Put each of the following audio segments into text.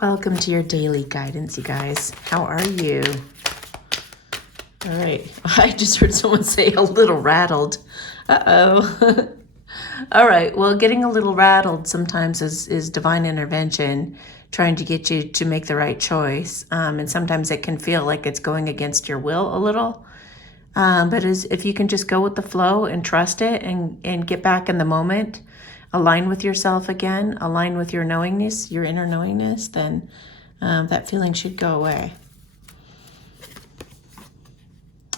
Welcome to your daily guidance, you guys. How are you? All right. I just heard someone say a little rattled. Uh-oh. All right. Well, getting a little rattled sometimes is divine intervention trying to get you to make the right choice. And sometimes it can feel like it's going against your will a little. But if you can just go with the flow and trust it and get back in the moment, align with yourself again, align with your knowingness, your inner knowingness, then that feeling should go away.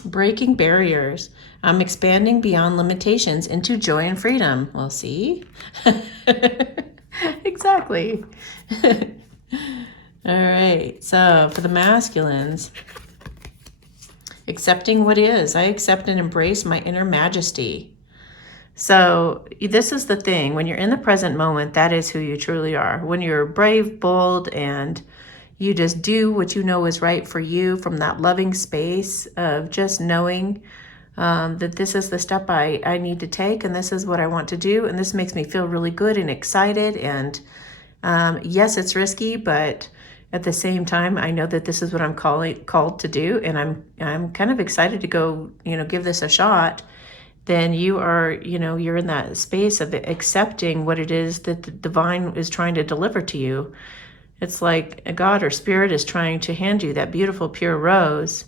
Breaking barriers. I'm expanding beyond limitations into joy and freedom. Well, see? Exactly. All right. So for the masculines, accepting what is. I accept and embrace my inner majesty. So this is the thing. When you're in the present moment, that is who you truly are. When you're brave, bold, and you just do what you know is right for you from that loving space of just knowing that this is the step I need to take, and this is what I want to do, and this makes me feel really good and excited. And yes, it's risky, but at the same time, I know that this is what I'm called to do, and I'm kind of excited to go, give this a shot. Then you are, you're in that space of accepting what it is that the divine is trying to deliver to you. It's like a God or spirit is trying to hand you that beautiful, pure rose,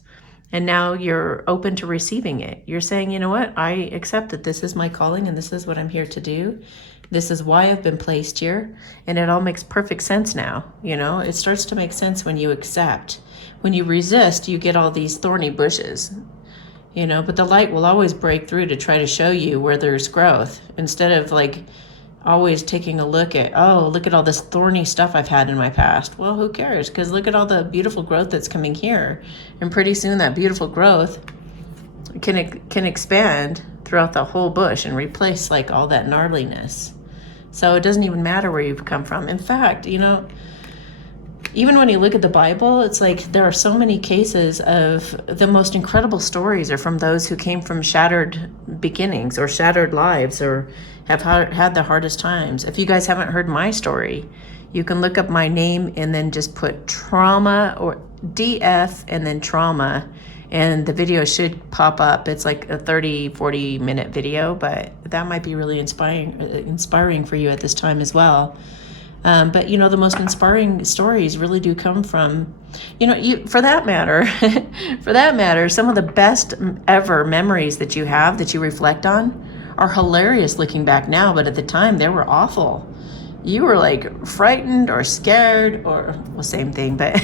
and now you're open to receiving it. You're saying, you know what? I accept that this is my calling and this is what I'm here to do. This is why I've been placed here, and it all makes perfect sense now. It starts to make sense when you accept. When you resist, you get all these thorny bushes. But the light will always break through to try to show you where there's growth, instead of always taking a look at all this thorny stuff I've had in my past. Well, who cares? Because look at all the beautiful growth that's coming here. And pretty soon that beautiful growth can expand throughout the whole bush and replace all that gnarliness. So it doesn't even matter where you've come from. In fact, even when you look at the Bible, it's there are so many cases of the most incredible stories are from those who came from shattered beginnings or shattered lives or have had the hardest times. If you guys haven't heard my story, you can look up my name and then just put trauma or DF and then trauma, and the video should pop up. It's like a 30-40 minute video, but that might be really inspiring for you at this time as well. But the most inspiring stories really do come from, for that matter, some of the best ever memories that you have that you reflect on are hilarious looking back now, but at the time they were awful. You were frightened or scared or, well, same thing, but,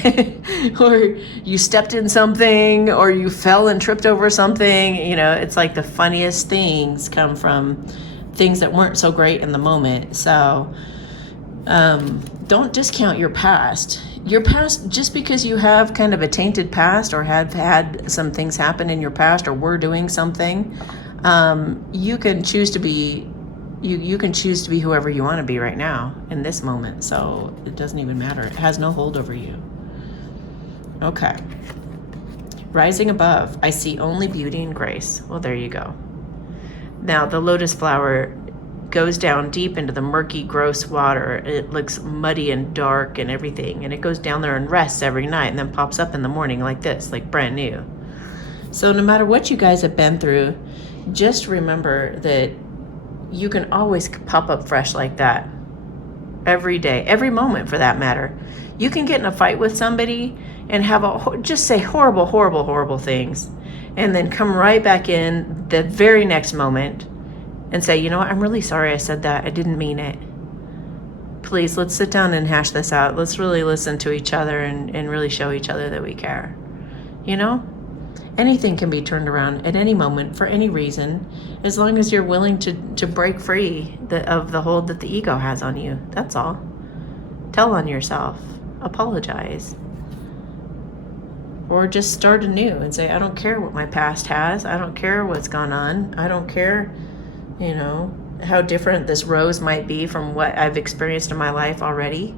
or you stepped in something or you fell and tripped over something. It's the funniest things come from things that weren't so great in the moment. So, don't discount your past. Your past, just because you have kind of a tainted past or have had some things happen in your past or were doing something, you can choose to be whoever you want to be right now in this moment. So it doesn't even matter. It has no hold over you. Okay. Rising above, I see only beauty and grace. Well, there you go. Now the lotus flower goes down deep into the murky, gross water. It looks muddy and dark and everything, and it goes down there and rests every night and then pops up in the morning like this, brand new. So no matter what you guys have been through, just remember that you can always pop up fresh like that every day, every moment for that matter. You can get in a fight with somebody and just say horrible, horrible, horrible things, and then come right back in the very next moment and say, you know what, I'm really sorry I said that. I didn't mean it. Please, let's sit down and hash this out. Let's really listen to each other and really show each other that we care. Anything can be turned around at any moment for any reason, as long as you're willing to break free of the hold that the ego has on you. That's all. Tell on yourself. Apologize. Or just start anew and say, I don't care what my past has. I don't care what's gone on. I don't care how different this rose might be from what I've experienced in my life already.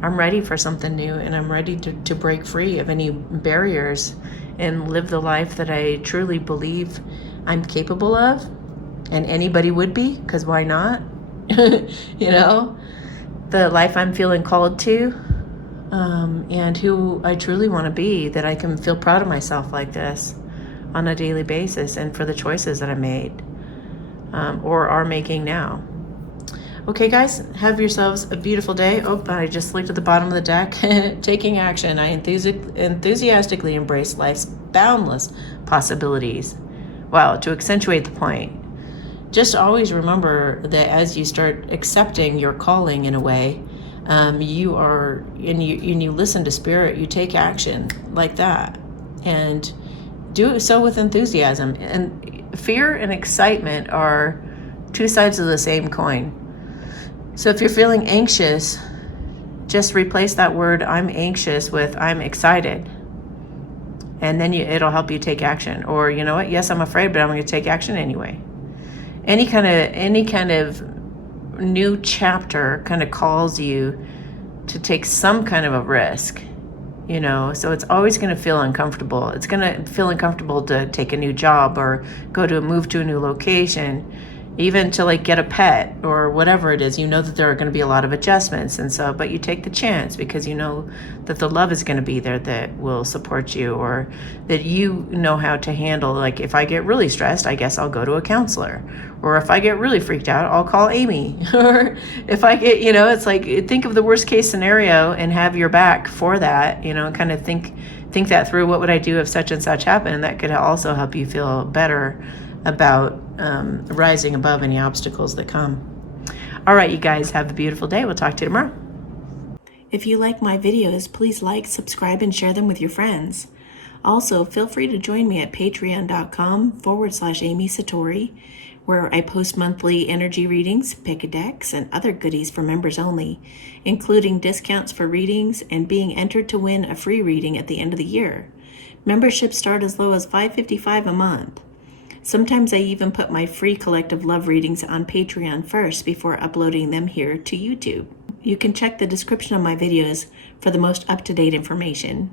I'm ready for something new, and I'm ready to break free of any barriers and live the life that I truly believe I'm capable of, and anybody would be, because why not? The life I'm feeling called to. and who I truly want to be, that I can feel proud of myself like this on a daily basis, and for the choices that I made or are making now. Okay, guys, have yourselves a beautiful day. Oh, I just looked at the bottom of the deck. Taking action. I enthusiastically embrace life's boundless possibilities. Wow, to accentuate the point, just always remember that as you start accepting your calling in a way, you are, and you listen to spirit, you take action like that, and do so with enthusiasm. And fear and excitement are two sides of the same coin. So if you're feeling anxious, just replace that word "I'm anxious" with "I'm excited." And then it'll help you take action. Or, you know what? Yes, I'm afraid, but I'm going to take action anyway. Any kind of new chapter kind of calls you to take some kind of a risk, you know, so it's always going to feel uncomfortable. It's going to feel uncomfortable to take a new job or move to a new location, even to like get a pet or whatever it is. You know that there are going to be a lot of adjustments, and so, but you take the chance because you know that the love is going to be there that will support you, or that you know how to handle. Like, if I get really stressed, I guess I'll go to a counselor, or if I get really freaked out, I'll call Amy. Or if I get, you know, it's like, think of the worst case scenario and have your back for that, you know, kind of think that through. What would I do if such and such happened? And that could also help you feel better about rising above any obstacles that come. All right, you guys, have a beautiful day. We'll talk to you tomorrow. If you like my videos, please like, subscribe, and share them with your friends. Also, feel free to join me at patreon.com/Amy Satori, where I post monthly energy readings, pick a decks, and other goodies for members only, including discounts for readings and being entered to win a free reading at the end of the year. Memberships start as low as $5.55 a month. Sometimes I even put my free collective love readings on Patreon first before uploading them here to YouTube. You can check the description of my videos for the most up-to-date information.